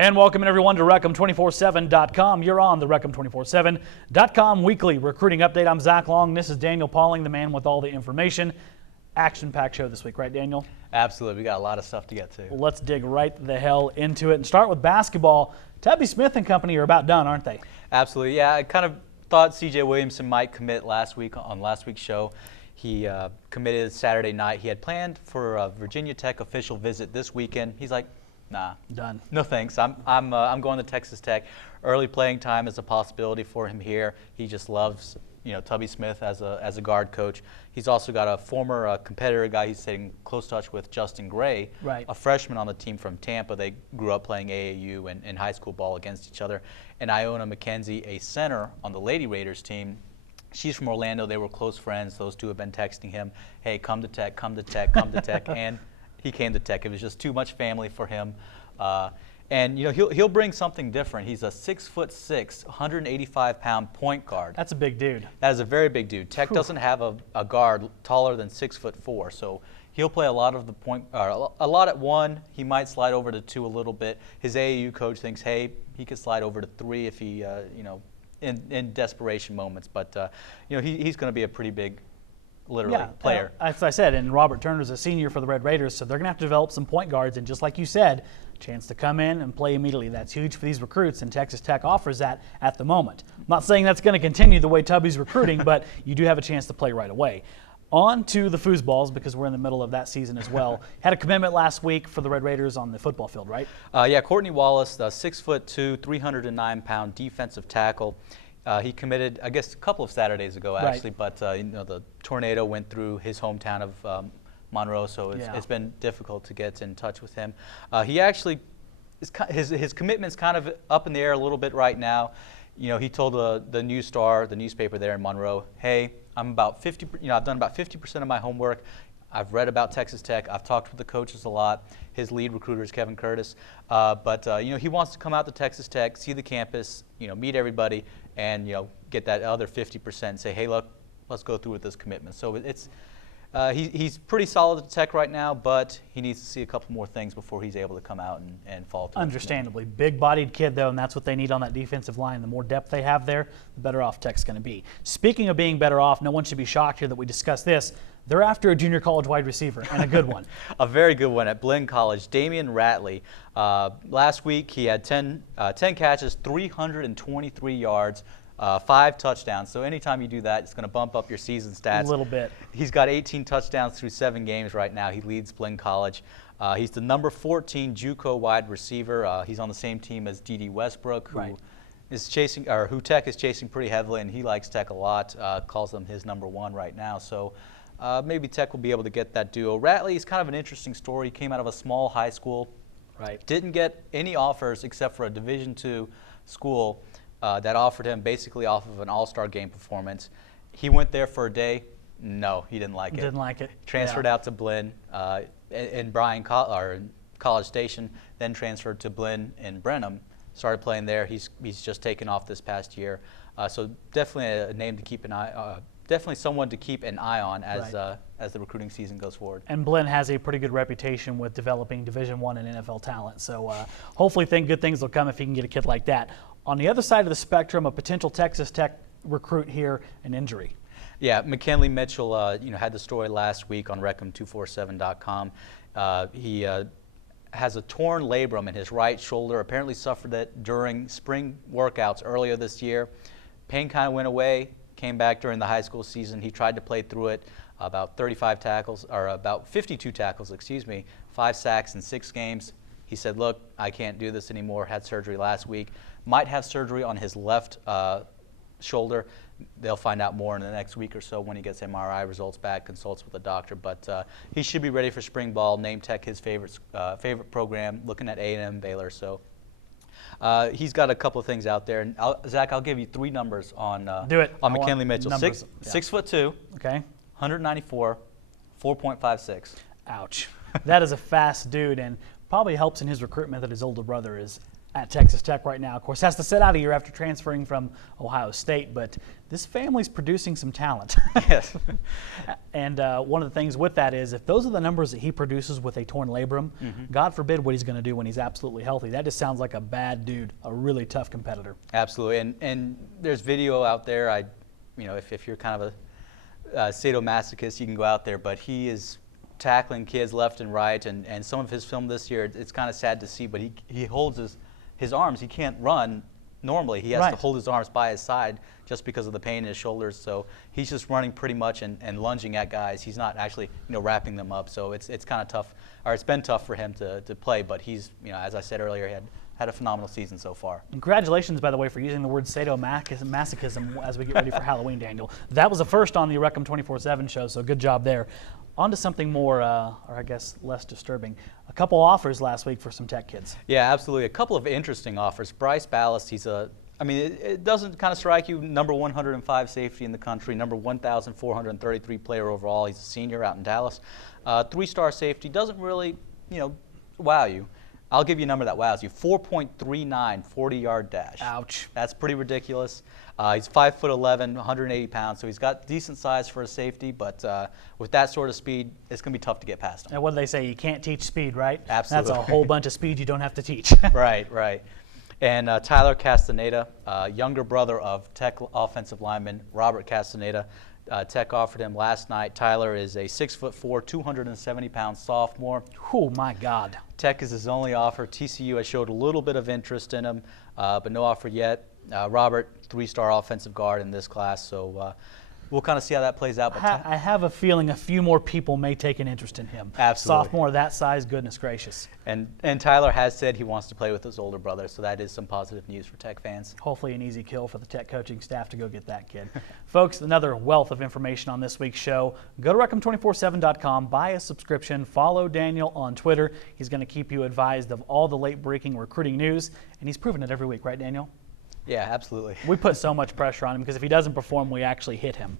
And welcome everyone to Wreckem247.com. You're on the Wreckem247.com weekly recruiting update. I'm Zach Long. This is Daniel Pauling, the man with all the information. Action-packed show this week, right, Daniel? Absolutely. We got a lot of stuff to get to. Well, let's dig right the hell into it and start with basketball. Tubby Smith and company are about done, aren't they? Absolutely. Yeah, I kind of thought C.J. Williamson might commit last week on last week's show. He committed Saturday night. He had planned for a Virginia Tech official visit this weekend. He's like, nah, done. No thanks. I'm going to Texas Tech. Early playing time is a possibility for him here. He just loves, Tubby Smith as a guard coach. He's also got a former competitor guy he's staying in close touch with, Justin Gray, right, a freshman on the team from Tampa. They grew up playing AAU and high school ball against each other. And Iona McKenzie, a center on the Lady Raiders team. She's from Orlando. They were close friends. Those two have been texting him, hey, come to Tech, come to Tech, come to Tech. And he came to Tech. It was just too much family for him. And he'll bring something different. He's a 6'6", 185-pound point guard. That's a big dude. That is a very big dude. Tech doesn't have a guard taller than 6'4", so he'll play a lot of the point, a lot at 1. He might slide over to 2 a little bit. His AAU coach thinks, hey, he could slide over to 3 if he, in desperation moments. But he's going to be a pretty big, literally, player. As I said, and Robert Turner's a senior for the Red Raiders, so they're going to have to develop some point guards. And just like you said, chance to come in and play immediately. That's huge for these recruits, and Texas Tech offers that at the moment. I'm not saying that's going to continue the way Tubby's recruiting, but you do have a chance to play right away. On to the foosballs, because we're in the middle of that season as well. Had a commitment last week for the Red Raiders on the football field, right? Yeah, Courtney Wallace, the 6'2", 309-pound defensive tackle. He committed, I guess, a couple of Saturdays ago, actually, right. But the tornado went through his hometown of Monroe, so it's been difficult to get in touch with him. He actually, his commitment's kind of up in the air a little bit right now. He told the News Star, the newspaper there in Monroe, hey, I'm about 50. I've done about 50% of my homework. I've read about Texas Tech. I've talked with the coaches a lot. His lead recruiter is Kevin Curtis. But he wants to come out to Texas Tech, see the campus, meet everybody, and get that other 50% and say, hey, look, let's go through with this commitment. So he's pretty solid at Tech right now, but he needs to see a couple more things before he's able to come out and fall to Understandably. Big-bodied kid, though, and that's what they need on that defensive line. The more depth they have there, the better off Tech's going to be. Speaking of being better off, no one should be shocked here that we discuss this. They're after a junior college wide receiver, and a good one. A very good one at Blinn College, Damian Ratley. Last week he had 10 catches, 323 yards, 5 touchdowns. So anytime you do that, it's going to bump up your season stats. A little bit. He's got 18 touchdowns through 7 games right now. He leads Blinn College. He's the number 14 JUCO wide receiver. He's on the same team as D.D. Westbrook, who is chasing, or who Tech is chasing pretty heavily, and he likes Tech a lot. Calls them his number 1 right now. So maybe Tech will be able to get that duo. Ratley is kind of an interesting story. He came out of a small high school. Right. Didn't get any offers except for a Division II school that offered him basically off of an all-star game performance. He went there for a day. No, he didn't like it. Didn't like it. Transferred out to Blinn in College Station, then transferred to Blinn in Brenham. Started playing there. He's just taken off this past year. So definitely a name to keep an eye. Definitely someone to keep an eye on as the recruiting season goes forward. And Blinn has a pretty good reputation with developing Division I and NFL talent. So hopefully good things will come if he can get a kid like that. On the other side of the spectrum, a potential Texas Tech recruit here, an injury. Yeah, McKinley Mitchell, had the story last week on Wreckem247.com. He has a torn labrum in his right shoulder. Apparently suffered it during spring workouts earlier this year. Pain kind of went away. Came back during the high school season. He tried to play through it, about 35 tackles, or about 52 tackles, 5 sacks in 6 games. He said, look, I can't do this anymore. Had surgery last week. Might have surgery on his left shoulder. They'll find out more in the next week or so when he gets MRI results back, consults with a doctor. But he should be ready for spring ball. Name Tech his favorite program, looking at A&M Baylor. So he's got a couple of things out there. And Zach, I'll give you 3 numbers on McKinley Mitchell. 6'2", okay, 194, 4.56. Ouch. That is a fast dude, and probably helps in his recruitment that his older brother is at Texas Tech right now. Of course, has to sit out a year after transferring from Ohio State, but this family's producing some talent. Yes. And one of the things with that is if those are the numbers that he produces with a torn labrum, God forbid what he's going to do when he's absolutely healthy. That just sounds like a bad dude, a really tough competitor. Absolutely. And there's video out there. If you're kind of a sadomasochist, you can go out there, but he is tackling kids left and right, and some of his film this year, it's kind of sad to see, but he holds his arms. He can't run normally. He has to hold his arms by his side just because of the pain in his shoulders. So he's just running pretty much and lunging at guys. He's not actually wrapping them up. So it's kind of tough, or it's been tough for him to play. But he's, as I said earlier, he had a phenomenal season so far. Congratulations, by the way, for using the word sadomasochism as we get ready for Halloween, Daniel. That was a first on the Wreckem 24/7 show, so good job there. On to something more, or I guess less disturbing. A couple offers last week for some Tech kids. Yeah, absolutely. A couple of interesting offers. Bryce Ballast, it doesn't kind of strike you, number 105 safety in the country, number 1,433 player overall. He's a senior out in Dallas. 3-star safety, doesn't really, wow you. I'll give you a number that wows you. 4.39 40-yard dash. Ouch. That's pretty ridiculous. He's 5'11", 180 pounds, so he's got decent size for a safety, but with that sort of speed, it's going to be tough to get past him. And what do they say? You can't teach speed, right? Absolutely. That's a whole bunch of speed you don't have to teach. Right. And Tyler Castaneda, younger brother of Tech offensive lineman Robert Castaneda. Tech offered him last night. Tyler is a 6'4", 270-pound sophomore. Oh, my God. Tech is his only offer. TCU has showed a little bit of interest in him, but no offer yet. Robert, 3-star offensive guard in this class, so we'll kind of see how that plays out. But I have a feeling a few more people may take an interest in him. Absolutely. Sophomore that size, goodness gracious. And Tyler has said he wants to play with his older brother, so that is some positive news for Tech fans. Hopefully an easy kill for the Tech coaching staff to go get that kid. Folks, another wealth of information on this week's show. Go to Wreckem247.com, buy a subscription, follow Daniel on Twitter. He's going to keep you advised of all the late-breaking recruiting news, and he's proven it every week, right, Daniel? Yeah, absolutely. We put so much pressure on him because if he doesn't perform, we actually hit him.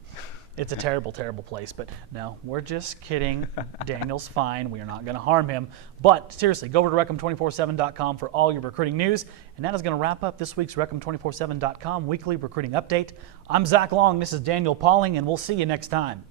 It's a terrible, terrible place. But no, we're just kidding. Daniel's fine. We are not going to harm him. But seriously, go over to Wreckem247.com for all your recruiting news. And that is going to wrap up this week's Wreckem247.com weekly recruiting update. I'm Zach Long. This is Daniel Pauling, and we'll see you next time.